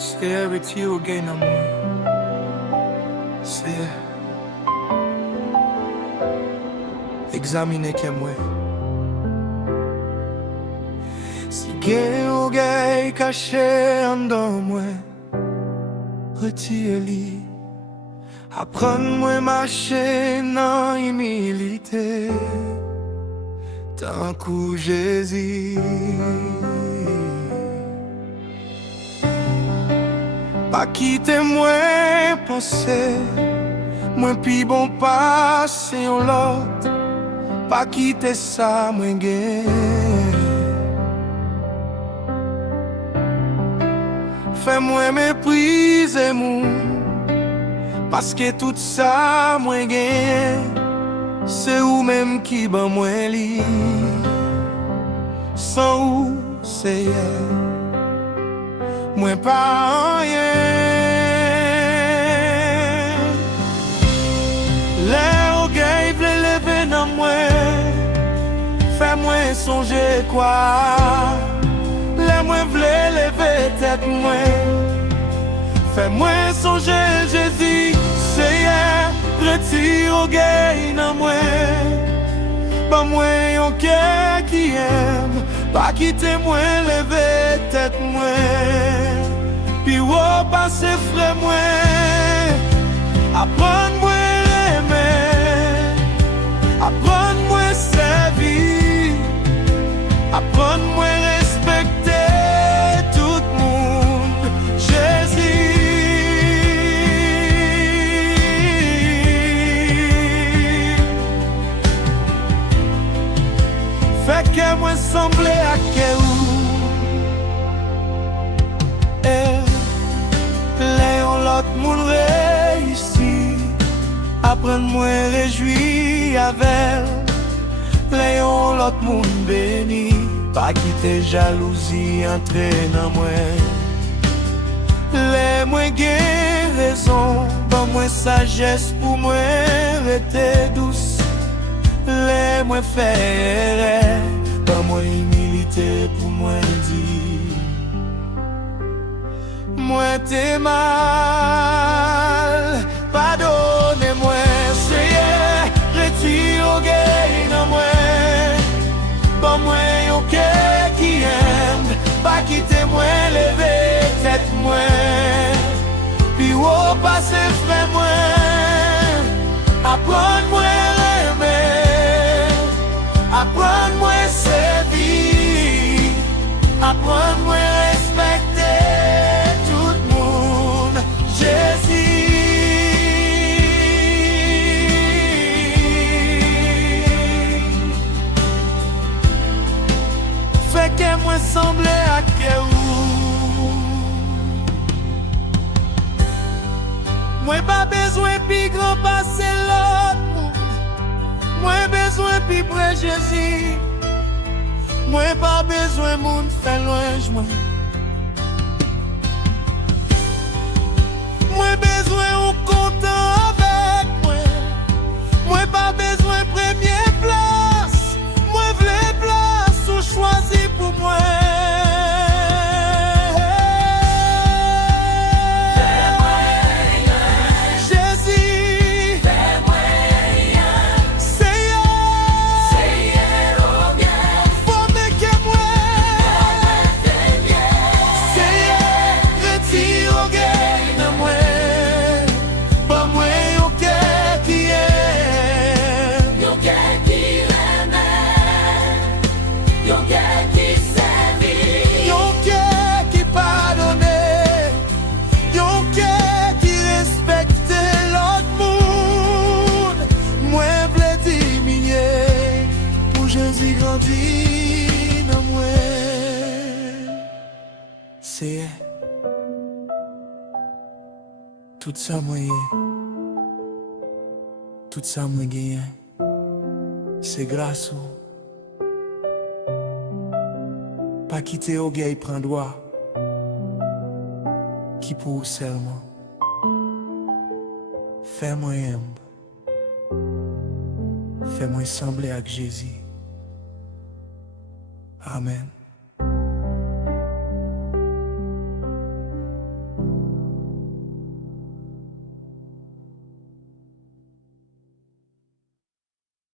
C'est retire au gain amour. C'est examiner que moi. Si gain au gain caché en dans moi, retire-li. Apprends-moi marcher dans humilité, tant que Jésus. Pas quitter moi penser, moi pi bon passer en l'autre. Pas quitter ça moi gain. Fais-moi mépriser mon, parce que tout ça moi gain. C'est ou même qui ban moi li. Sans ou c'est moi pas rien. Les orgueils vle lever dans moi, fais-moi songer quoi. Les moi vle lever tête moi, fais-moi songer Jésus. Seigneur, retire orgueil dans moi, pas moi un cœur qui aime. Pas quitter moi, lever tête moi, puis repasser frère moi. Apprends-moi aimer, apprends-moi servir, apprends-moi respecter tout le monde. Jésus, fait que moi sembler à que Léon l'autre monde réussi, apprends-moi réjouir avec Léon l'autre monde béni. Pas quitter jalousie entrer dans moi. Les moi gain raison, pas moi sagesse pour moi rester douce. Les moi faire, pas moi humilité pour moi dire. Moi t'es mal, pardonnez-moi. Seigneur, retire orgueil dans moi, pas moi un cœur qui aime. Pas quitter moi, lever tête moi, puis repasser frère moi. Apprends-moi aimer, apprends-moi servir, apprends-moi respecter tout le monde. Jésus, fait que moi sembler à que moi pas besoin pi grand passer l'autre monde. Moi besoin pi près Jésus. Moi pas besoin monde fait loin moi. Moi besoin on content avec moi. Moi pas besoin première place. Moi v'lais place ou choisi pour moi. Jésus grandit dans moi. C'est tout ça moi, tout ça moi gagne. C'est grâce au pas quitter au gars prend droit qui pour seulement fais-moi humble, fais-moi sembler avec Jésus. Amen.